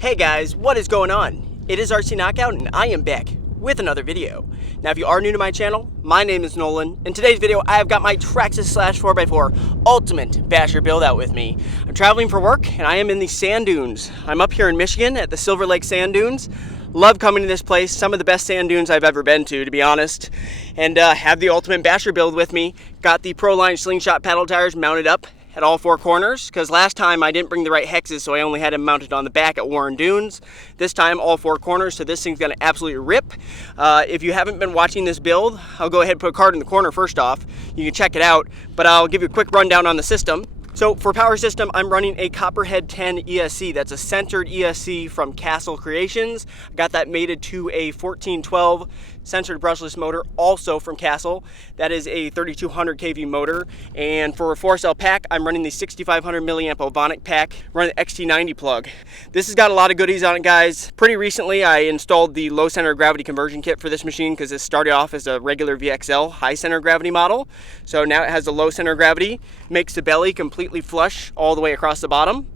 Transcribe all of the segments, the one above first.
Hey guys, what is going on? It is RC Knockout and I am back with another video. Now if you are new to my channel, my name is Nolan. In today's video, I have got my Traxxas Slash 4x4 Ultimate Basher build out with me. I'm traveling for work and I am in the sand dunes. I'm up here in Michigan at the Silver Lake Sand Dunes. Love coming to this place, some of the best sand dunes I've ever been to be honest. And have the Ultimate Basher build with me. Got the Proline Slingshot Paddle Tires mounted up at all four corners, because last time I didn't bring the right hexes, so I only had them mounted on the back at Warren Dunes. This time all four corners, so this thing's gonna absolutely rip. If you haven't been watching this build, I'll go ahead and put a card in the corner first off. You can check it out, but I'll give you a quick rundown on the system. So for power system, I'm running a Copperhead 10 ESC. That's a centered ESC from Castle Creations. I got that mated to a 1412 centered brushless motor, also from Castle. That is a 3200 kV motor. And for a 4-cell pack, I'm running the 6500 milliamp Ovonic pack, running the XT90 plug. This has got a lot of goodies on it, guys. Pretty recently, I installed the low center of gravity conversion kit for this machine because it started off as a regular VXL high center of gravity model. So now it has a low center of gravity, makes the belly completely flush all the way across the bottom.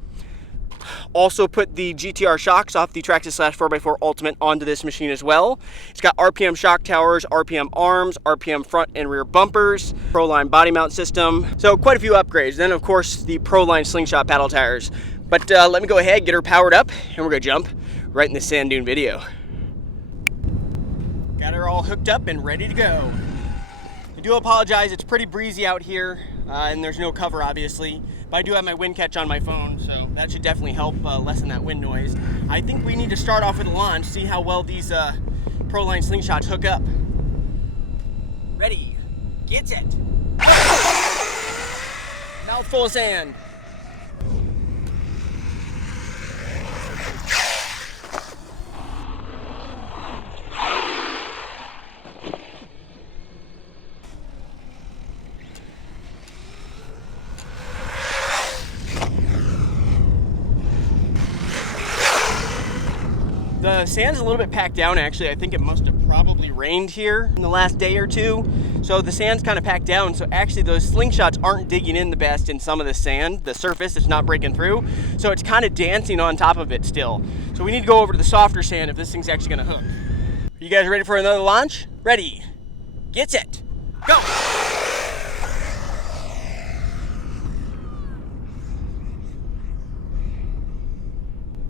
Also put the GTR shocks off the Traxxas Slash 4x4 Ultimate onto this machine as well. It's got RPM shock towers, RPM arms, RPM front and rear bumpers, Proline body mount system. So quite a few upgrades. Then of course the Proline Slingshot Paddle Tires. But let me go ahead, get her powered up, and we're gonna jump right in the sand dune video. Got her all hooked up and ready to go. I do apologize, it's pretty breezy out here, and there's no cover obviously. But I do have my wind catch on my phone, so that should definitely help lessen that wind noise. I think we need to start off with a launch, see how well these Proline Slingshots hook up. Ready, get set. Mouthful of sand. The sand's a little bit packed down actually. I think it must have probably rained here in the last day or two. So the sand's kind of packed down. So actually those slingshots aren't digging in the best in some of the sand. The surface is not breaking through. So it's kind of dancing on top of it still. So we need to go over to the softer sand if this thing's actually gonna hook. Are you guys ready for another launch? Ready, get set, go!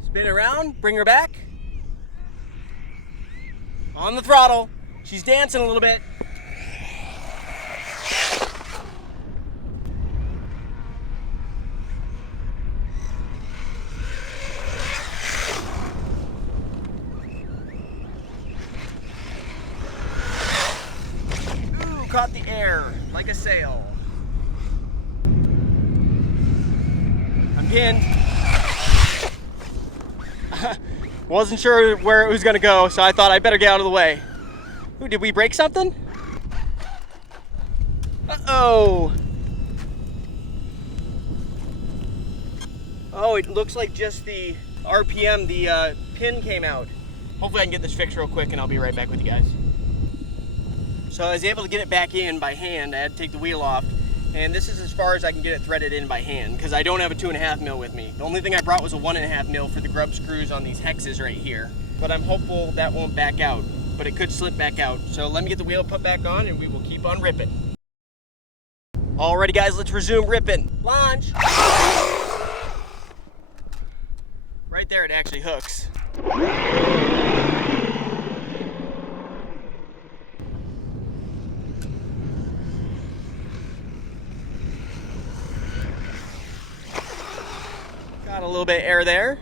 Spin around, bring her back. On the throttle. She's dancing a little bit. Ooh, caught the air like a sail. I'm pinned. Wasn't sure where it was gonna go, so I thought I better get out of the way. Ooh, did we break something? Uh-oh. Oh, it looks like just the RPM, the pin came out. Hopefully I can get this fixed real quick and I'll be right back with you guys. So I was able to get it back in by hand. I had to take the wheel off. And this is as far as I can get it threaded in by hand because I don't have a 2.5 mil with me. The only thing I brought was a 1.5 mil for the grub screws on these hexes right here. But I'm hopeful that won't back out, but it could slip back out. So let me get the wheel put back on and we will keep on ripping. Alrighty guys, let's resume ripping. Launch! Right there it actually hooks. Got a little bit of air there.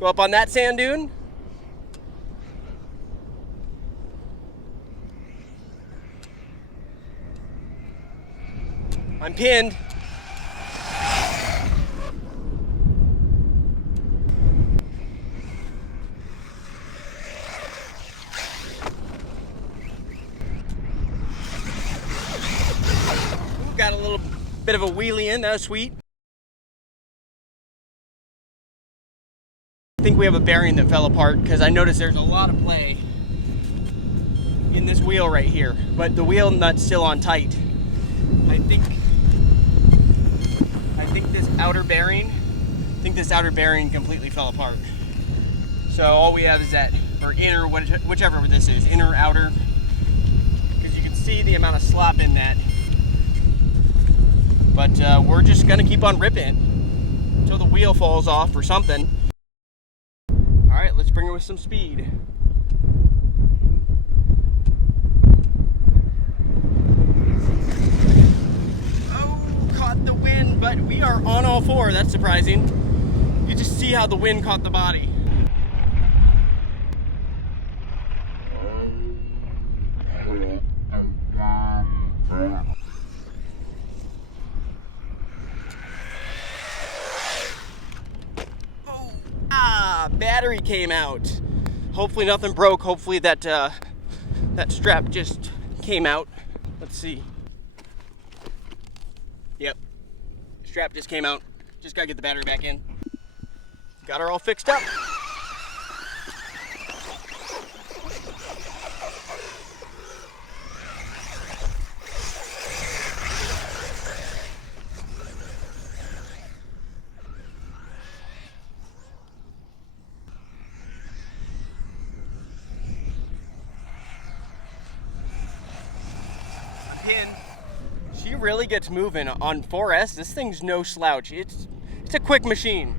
Go up on that sand dune. I'm pinned. Got a little bit of a wheelie in, that was sweet. I think we have a bearing that fell apart because I noticed there's a lot of play in this wheel right here, but the wheel nut's still on tight. I I think this outer bearing completely fell apart. So all we have is that, or inner, whichever this is, inner, outer, because you can see the amount of slop in that. But we're just gonna keep on ripping until the wheel falls off or something. All right, let's bring her with some speed. Oh, caught the wind, but we are on all four. That's surprising. You just see how the wind caught the body. Battery came out. Hopefully nothing broke. Hopefully that that strap just came out. Let's see. Yep, strap just came out. Just gotta get the battery back in. Got her all fixed up. She really gets moving on 4S. This thing's no slouch. It's a quick machine.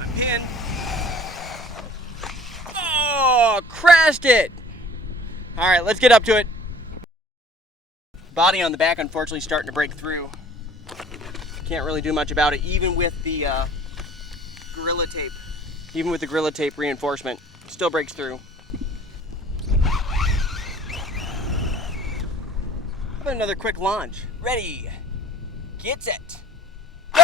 I'm pinned. Oh, crashed it. All right, let's get up to it. Body on the back, unfortunately, starting to break through. Can't really do much about it, even with the Gorilla Tape. Even with the Gorilla Tape reinforcement, still breaks through. How about another quick launch? Ready, get set, go!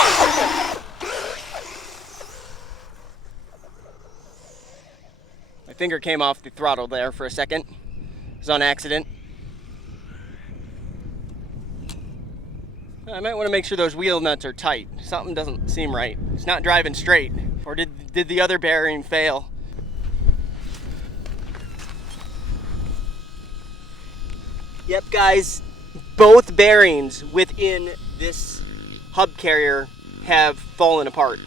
My finger came off the throttle there for a second. It was on accident. I might want to make sure those wheel nuts are tight. Something doesn't seem right. It's not driving straight. Or did the other bearing fail? Yep, guys, both bearings within this hub carrier have fallen apart.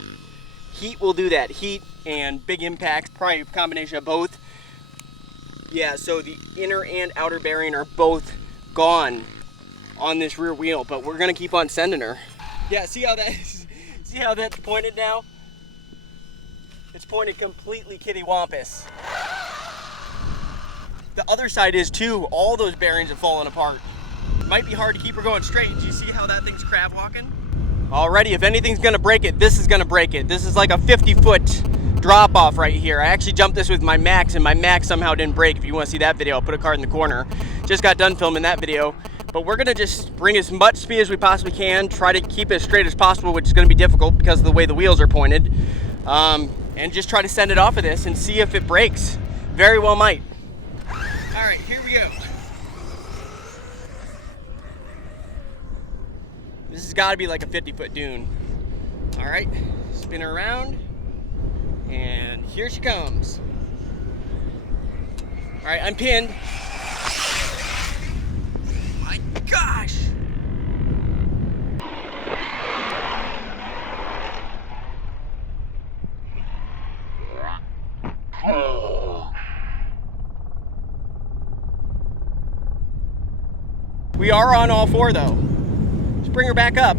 Heat will do that. Heat and big impacts, probably a combination of both. Yeah, so the inner and outer bearing are both gone on this rear wheel, but we're gonna keep on sending her. Yeah, see how that's pointed now? It's pointed completely kittywampus. The other side is too. All those bearings have fallen apart. Might be hard to keep her going straight. Do you see how that thing's crab walking? Alrighty, if anything's gonna break it, this is gonna break it. This is like a 50-foot drop off right here. I actually jumped this with my Max, and my Max somehow didn't break. If you wanna see that video, I'll put a card in the corner. Just got done filming that video. But we're gonna just bring as much speed as we possibly can, try to keep it as straight as possible, which is gonna be difficult because of the way the wheels are pointed. And just try to send it off of this and see if it breaks. Very well might. All right, here we go. This has gotta be like a 50-foot dune. All right, spin her around, and here she comes. All right, I'm pinned. My gosh! We are on all four though. Let's bring her back up.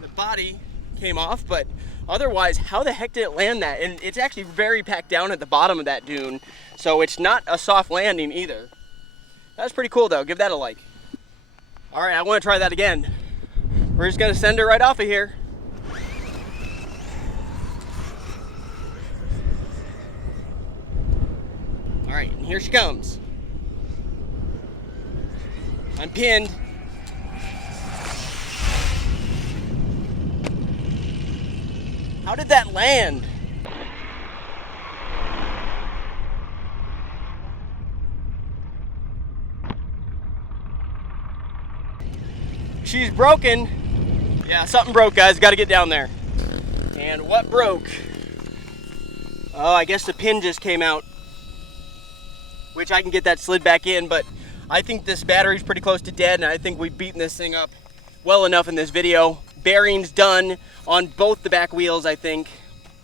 The body came off, but otherwise, how the heck did it land that? And it's actually very packed down at the bottom of that dune, so it's not a soft landing either. That's pretty cool though, give that a like. All right, I wanna try that again. We're just gonna send her right off of here. All right, and here she comes. I'm pinned. How did that land? She's broken. Yeah, something broke, guys. Got to get down there. And what broke? Oh, I guess the pin just came out. which I can get that slid back in, but I think this battery's pretty close to dead, and I think we've beaten this thing up well enough in this video. Bearings done on both the back wheels, I think.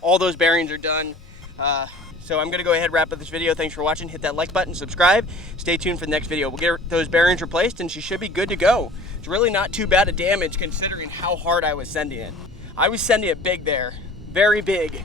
All those bearings are done. So I'm gonna go ahead and wrap up this video. Thanks for watching. Hit that like button, subscribe. Stay tuned for the next video. We'll get those bearings replaced and she should be good to go. It's really not too bad of damage considering how hard I was sending it. I was sending it big there, very big.